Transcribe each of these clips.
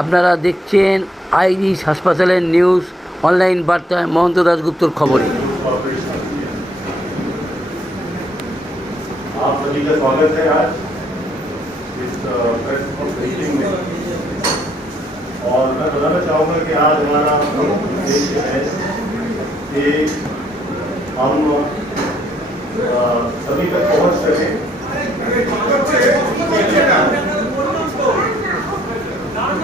আপনারা দেখছেন আইরিশ হাসপাতালের নিউজ অনলাইন বার্তায় মহন্ত দাশগুপ্তর খবরে। आप सभी का स्वागत है आज इस प्रेस ब्रीफिंग में। और मैं बताना चाहूँगा कि आज हमारा उद्देश्य है कि हम सभी तक पहुँच सकें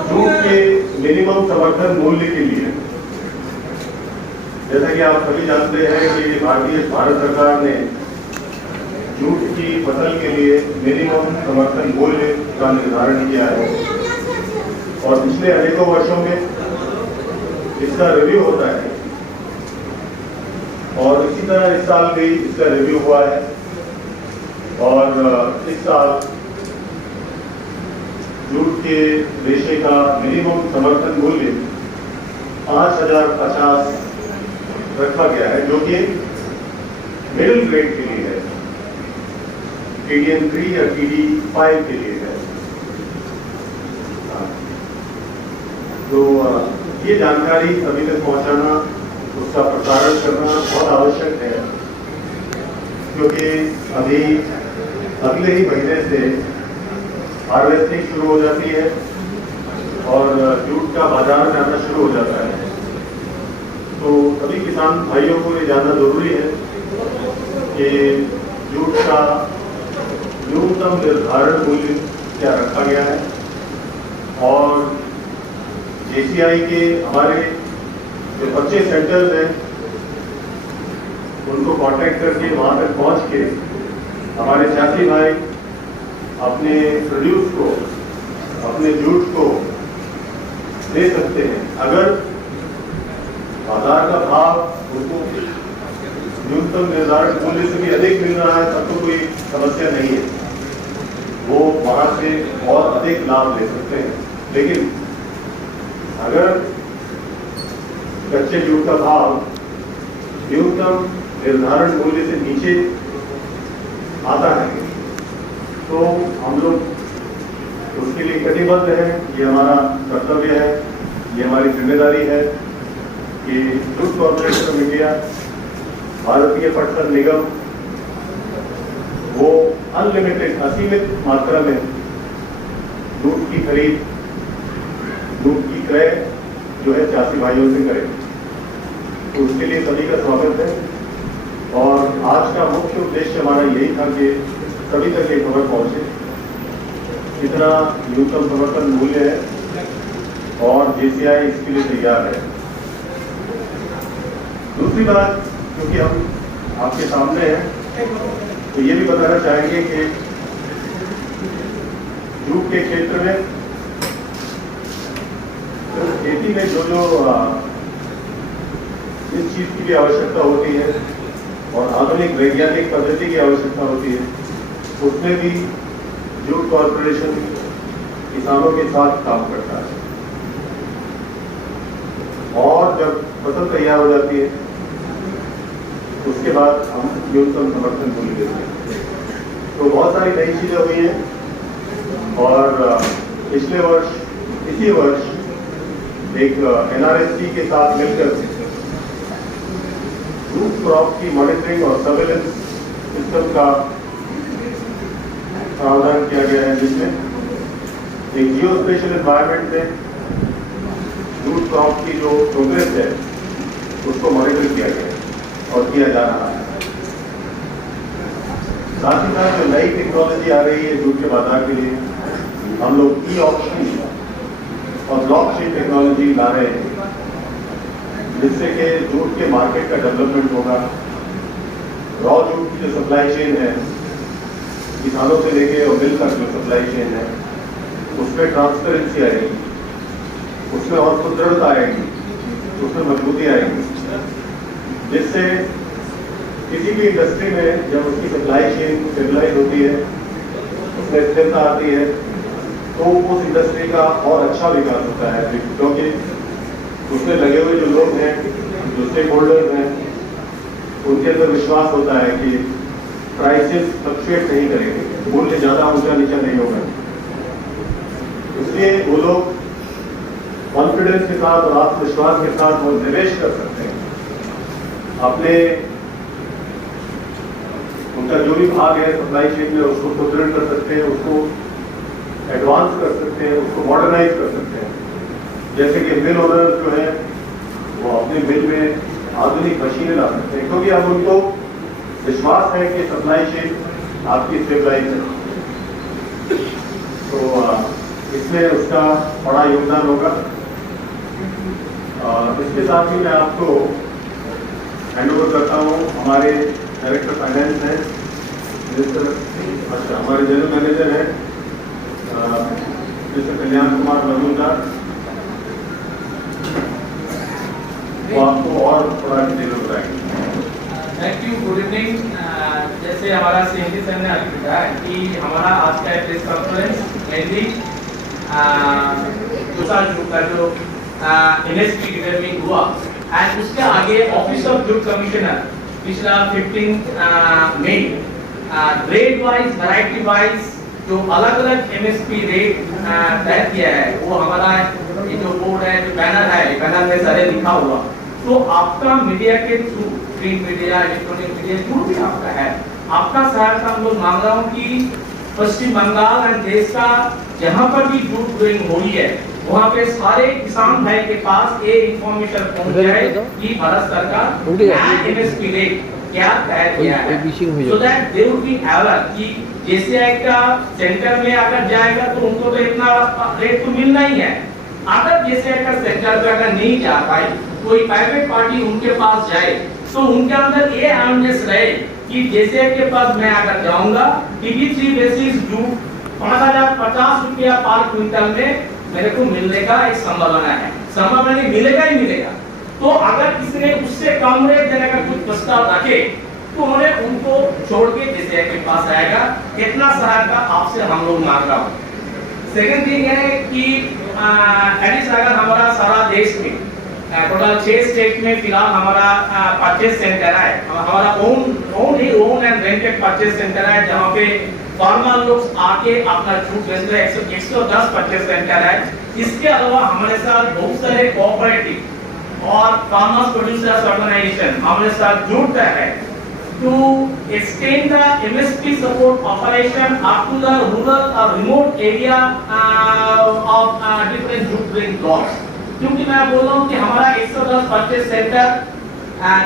जूट के मिनिमम समर्थन मूल्य के लिए। जैसा कि आप सभी जानते हैं कि भारत सरकार ने जूट की फसल के लिए मिनिमम समर्थन मूल्य का निर्धारण किया है और पिछले अनेकों वर्षों में इसका रिव्यू होता है और इसी तरह इस साल भी इसका रिव्यू हुआ है। और इस साल जूट के रेशे का मिनिमम समर्थन मूल्य 5050 रखा गया है, जो कि मिडिल ग्रेड के लिए है, TDN 3 या TD 5 के लिए है। तो ये जानकारी सभी तक पहुंचाना, उसका प्रसारण करना बहुत आवश्यक है, क्योंकि अभी अगले ही महीने से हार्वेस्टिंग शुरू हो जाती है और जूट का बाजार में आना शुरू हो जाता है। तो सभी किसान भाइयों को ये जानना जरूरी है कि जूट का न्यूनतम निर्धारण मूल्य क्या रखा गया है और JCI के हमारे जो 25 सेंटर्स हैं उनको कांटेक्ट करके वहां तक पहुंच के हमारे चाची भाई अपने प्रोड्यूस को, अपने जूट को दे सकते हैं। अगर बाजार का भाव उनको न्यूनतम निर्धारित मूल्य से भी अधिक मिल रहा है तब तो कोई समस्या नहीं है, वो वहां से और अधिक लाभ ले सकते हैं। लेकिन अगर कच्चे जूट का भाव न्यूनतम निर्धारण मूल्य से नीचे आता है तो हम लोग उसके लिए कटिबद्ध हैं। ये हमारा कर्तव्य है, ये हमारी जिम्मेदारी है कि जूट कॉर्पोरेशन ऑफ इंडिया, भारतीय पटसन निगम, वो अनलिमिटेड असीमित मात्रा में जूट की खरीद, जूट की क्रय जो है चासी भाइयों से करें। तो उसके लिए सभी का स्वागत है और आज का मुख्य उद्देश्य हमारा यही था कि सभी तक ये खबर पहुंचे कितना न्यूनतम समर्थन मूल्य है और JCI इसके लिए तैयार है। दूसरी बात, क्योंकि हम आपके सामने हैं, तो ये भी बताना चाहेंगे कि जूट के क्षेत्र में खेती में जो इस चीज की भी आवश्यकता होती है और आधुनिक वैज्ञानिक पद्धति की आवश्यकता होती है, उसमें भी जूट कॉर्पोरेशन किसानों के साथ काम करता है। और जब फसल तैयार हो जाती है उसके बाद हम न्यूनतम समर्थन मूल्य देते हैं। तो बहुत सारी नई चीजें हुई हैं और पिछले वर्ष, इसी वर्ष एक NRSC के साथ मिलकर जूट क्रॉप की मॉनिटरिंग और सर्वेलेंस सिस्टम का प्रावधान किया गया है, जिसमें एक जियो स्पेशल एनवायरमेंट में जूट क्रॉप की जो प्रोग्रेस है उसको मॉनिटर किया गया है और किया जा रहा है। साथ ही साथ जो नई टेक्नोलॉजी आ रही है जूट के बाजार के लिए, हम लोग ई-ऑक्शन और ब्लॉकचेन टेक्नोलॉजी ला रहे हैं, जिससे कि जूट के मार्केट का डेवलपमेंट होगा। रॉ जूट की जो सप्लाई चेन है, किसानों से लेके और मिल तक जो सप्लाई चेन है, उसमें ट्रांसपेरेंसी आएगी, उसमें और सुदृढ़ता आएगी, उसमें मजबूती आएगी, जिससे किसी भी इंडस्ट्री में जब उसकी सप्लाई चेन स्टेबलाइज होती है, उसमें स्थिरता आती है, तो उस इंडस्ट्री का और अच्छा विकास होता है, क्योंकि उसमें लगे हुए जो लोग हैं, जो स्टेक होल्डर्स हैं, उनके अंदर विश्वास होता है कि प्राइसेस फ्लक्चुएट नहीं करेंगे, मूल्य ज्यादा ऊंचा नीचा नहीं होगा। इसलिए वो लोग कॉन्फिडेंस के साथ और आत्मविश्वास के साथ वो निवेश कर सकते हैं अपने, उनका जो भी भाग है सप्लाई चेन में उसको सुदृढ़ कर सकते हैं, उसको एडवांस कर सकते हैं, उसको मॉडर्नाइज कर सकते हैं। जैसे कि मिल ओनर जो है वो अपने मिल में आधुनिक मशीनें ला सकते हैं, क्योंकि अब उनको विश्वास है कि सप्लाई चेन आपकी स्टेबलाइज है, तो इसमें उसका बड़ा योगदान होगा। इसके साथ ही मैं आपको हैंड ओवर करता हूँ हमारे डायरेक्टर फाइनेंस हैं मिनिस्टर, अच्छा हमारे जनरल मैनेजर हैं मिस्टर कल्याण कुमार मजूमदार, वो आपको और थोड़ा डिटेल बताएंगे। Thank you, good evening. जैसे हमारा सीएमडी सर ने अभी बताया कि हमारा आज का प्रेस कॉन्फ्रेंस मेनली का जो एनएसपी डिटरमिन हुआ एंड उसके आगे ऑफिस ऑफ जूट कमिश्नर पिछला 15 मई रेट वाइज वैरायटी वाइज जो अलग अलग एमएसपी रेट तय किया है, वो हमारा ये जो बोर्ड है, जो बैनर है, बैनर में सारे लिखा हुआ, तो आपका मीडिया के through, print media, electronic media जो भी आपका है, आपका सहायता हम लोग मांग रहा हूँ कि पश्चिम बंगाल और देश का जहाँ पर भी जूट ग्रोइंग हो रही है वहाँ पे सारे किसान भाई के पास ये इंफॉर्मेशन पहुँच जाए कि भारत सरकार एमएसपी रेट क्या तय किया है, so that they would be aware कि जेसीआई का सेंटर में अगर जाएगा तो उनको तो इतना रेट तो मिलना ही है। अगर जेसीआई का सेंटर पे अगर नहीं जा पाए, कोई प्राइवेट पार्टी उनके पास जाए, तो उनके अंदर ये अवेयरनेस रहे कि जेसीआई के पास मैं अगर जाऊंगा TB3 बेसिस जूट 5050 रुपया पर क्विंटल में मेरे को मिलने का एक संभावना है, संभावना नहीं मिलेगा ही मिलेगा। तो अगर किसी ने उससे कम रेट देने का कुछ प्रस्ताव रखे तो उन्हें उनको छोड़ के जेसीआई के पास आएगा। इतना सहायता आपसे हम लोग मांग रहा हूँ। सेकंड थिंग है कि एडिस अगर हमारा सारा देश में टोटल 6 स्टेट में फिलहाल हमारा परचेस सेंटर है, हमारा own and rented purchase centre है, जहाँ पे फार्मर लोग आके अपना जूट बेच रहे हैं। 110 परचेस सेंटर है। इसके अलावा हमारे साथ बहुत सारे कोऑपरेटिव और फार्मर्स प्रोड्यूसर्स ऑर्गेनाइजेशन हमारे साथ जुड़ता है to extend the MSP support operation up to the rural or remote area of different jute growing blocks। क्योंकि मैं बोल रहा हूँ कि हमारा 110 परचेस सेंटर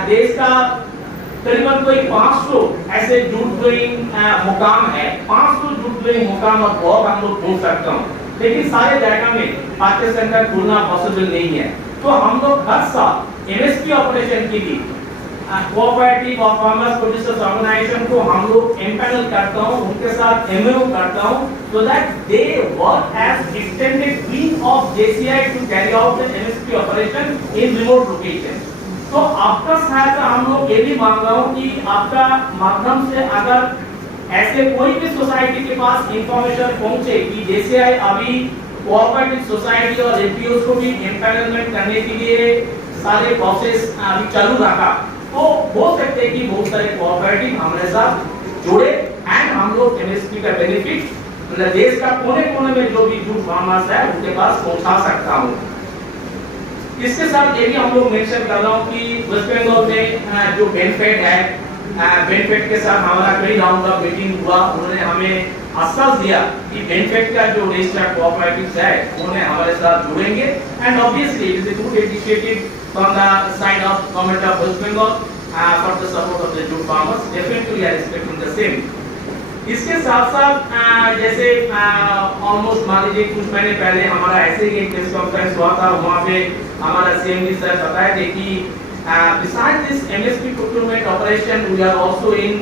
देश का करीबन कोई 500 ऐसे जूट ग्रोइंग मुकाम है, 500 जूट ग्रोइंग मुकाम और बहुत हम लोग बोल सकते हैं, लेकिन सारे जगह में परचेस सेंटर खुलना पॉसिबल नहीं है। तो हम लोग हर साल एमएसपी ऑपरेशन के लिए कोऑपरेटिव और फार्मर्स प्रोड्यूसर्स ऑर्गेनाइजेशन को हम लोग एम्पैनल करता हूँ, उनके साथ एमओयू करता हूँ, so that they work as extended wing of JCI to carry out the MSP operation in remote location। तो आपका सहायता हम लोग ये भी मांग रहा हूँ कि आपका माध्यम से अगर ऐसे कोई भी सोसाइटी के पास इंफॉर्मेशन पहुँचे कि JCI अभी कोऑपरेटिव सोसाइटी और एपीओ को भी एम्पैनलमेंट करने के लिए सारे प्रोसेस अभी चालू रखा, तो हो सकते हैं कि बहुत सारे कोऑपरेटिव हमारे साथ जुड़े एंड हम लोग एमएसपी का बेनिफिट मतलब देश का कोने-कोने में जो भी जूट फार्मर्स है उनके पास पहुंचा सकता हूं। इसके साथ ये भी हम लोग मेंशन कर रहा हूं कि वेस्ट बंगाल में जो बेनिफिट है, बेनिफिट के साथ हमारा कई राउंड का मीटिंग हुआ, उन्होंने हमें आश्वास दिया कि बेनिफिट का जो रजिस्टर्ड कोऑपरेटिव्स है उन्हें हमारे साथ जुड़ेंगे and obviously it is a good initiative from the side of government of West Bengal for the support of the jute farmers। Definitely we are expecting the same। इसके साथ साथ जैसे ऑलमोस्ट मान लीजिए कुछ महीने पहले हमारा ऐसे ही एक प्रेस कॉन्फ्रेंस हुआ था, वहाँ पे हमारा सीएमडी सर बताए थे कि besides this MSP procurement operation we are also in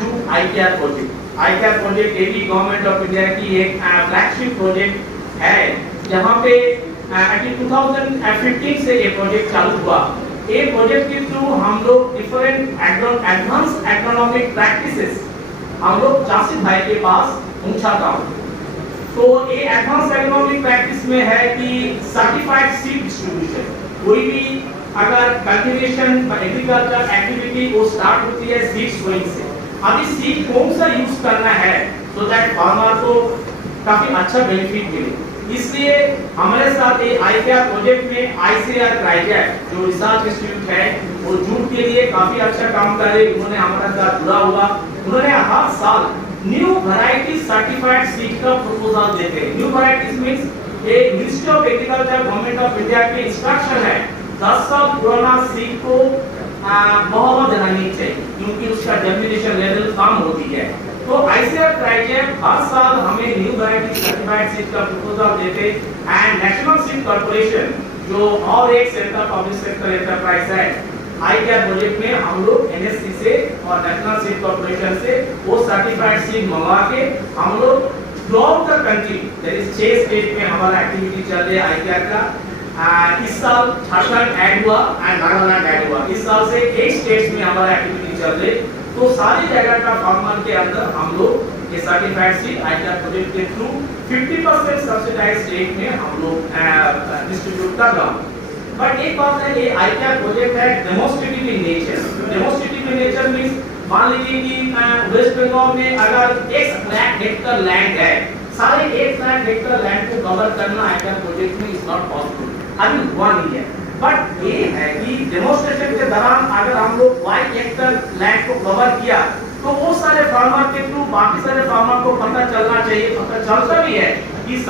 jute ICAR project। ICAR project ये भी गवर्नमेंट ऑफ इंडिया की एक फ्लैगशिप प्रोजेक्ट है, जहाँ पे 2015 से ये प्रोजेक्ट चालू हुआ। ये प्रोजेक्ट के थ्रू हम लोग डिफरेंट एडवांस एग्रोनॉमिक प्रैक्टिसेस हम लोग चाषी भाई के पास पहुंचाता हूँ। तो ये एडवांस एग्रोनॉमिक प्रैक्टिस में है कि सर्टिफाइड सीड डिस्ट्रीब्यूशन, कोई भी अगर कल्टीवेशन एग्रीकल्चर एक्टिविटी वो स्टार्ट होती है सीड सोइंग से, अभी सीड कौन सा यूज करना है सो दैट फार्मर को काफी अच्छा बेनिफिट मिले। इसलिए हमारे साथ ये आईसीआर प्रोजेक्ट में आईसीआर क्राइटेरिया जो रिसर्च इंस्टीट्यूट है वो जूट के लिए काफी अच्छा काम कर रहे, उन्होंने हमारे साथ जुड़ा हुआ, उन्होंने हर साल न्यू वैरायटी सर्टिफाइड सीड का प्रपोजल देते हैं। न्यू वैरायटीज मींस ये ministry of agriculture government of India के इंस्ट्रक्शन है 10 साल पुराना सीड को मोहब्बत जलानी चाहिए क्योंकि उसका जर्मिनेशन लेवल कम होती है। तो आईसीआर क्राइटेरिया हर साल हमें न्यू वैरायटी सर्टिफाइड सीड का प्रपोजल देते एंड नेशनल सीड कॉर्पोरेशन जो और एक सेक्टर पब्लिक सेक्टर एंटरप्राइज है आईसीआर प्रोजेक्ट में हम लोग एनएससी से और नेशनल सीड कॉर्पोरेशन से वो सर्टिफाइड सीड मंगवा के हम लोग throughout the country that is 6 state में हमारा एक्टिविटी चल रही है आईसीआर का। इस साल झारखंड ऐड हुआ एंड नागालैंड ऐड हुआ, इस साल से 8 स्टेट्स में हमारा एक्टिविटी चल रही। तो सारी जगह का फार्मर के अंदर हम लोग ये सर्टिफाइड सीड आईसीआर प्रोजेक्ट के थ्रू 50% सब्सिडाइज्ड स्टेट में हम लोग डिस्ट्रीब्यूट कर रहा हूँ। बट एक बात है, ये आईसीआर प्रोजेक्ट है demonstrative in nature. Demonstrative in nature means मान लीजिए कि वेस्ट बंगाल में अगर 1 लाख हेक्टेयर लैंड है, सारे 1 लाख हेक्टेयर लैंड को कवर करना आईसीआर प्रोजेक्ट में इज नॉट पॉसिबल, अभी हुआ नहीं है। बट ये है कि डेमोन्स्ट्रेशन के दौरान अगर हम लोग 1 हेक्टेयर लैंड को कवर किया तो वो सारे फार्मर के थ्रू बाकी सारे फार्मर को पता चलना चाहिए, पता चलता भी है कि